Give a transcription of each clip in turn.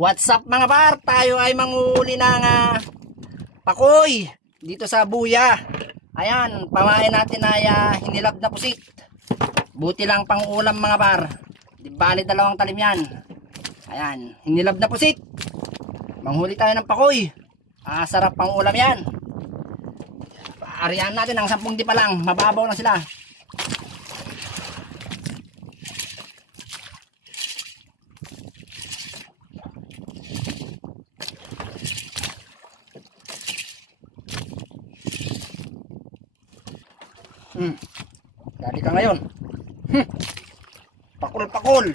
What's up mga par? Tayo ay manguhuli ng pakoy dito sa buya. Ayan, pamain natin ay hinilab na pusit. Buti lang pang ulam mga par. Di bali dalawang talim yan. Ayan, hinilab na pusit. Manghuli tayo ng pakoy. Sarap pang ulam yan. Arihan natin ang 10 di pa lang. Mababaw na sila. Dali ka ngayon. Pakul-pakul.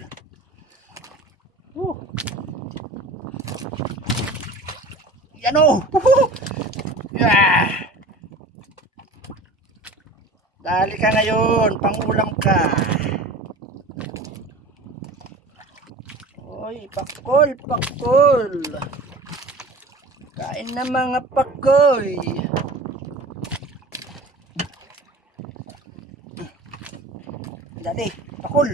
Yan o. Yeah. Dali ka ngayon. Pangulam ka. Oy, pakul, pakul. Kain na mga pakoy. Dali, pakul.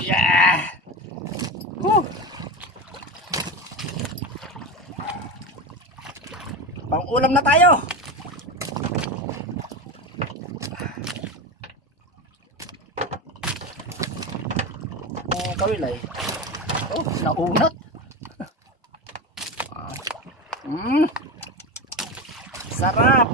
Yeah. Pang-ulam na tayo. Kawilay. Oh, naunat. Sarap.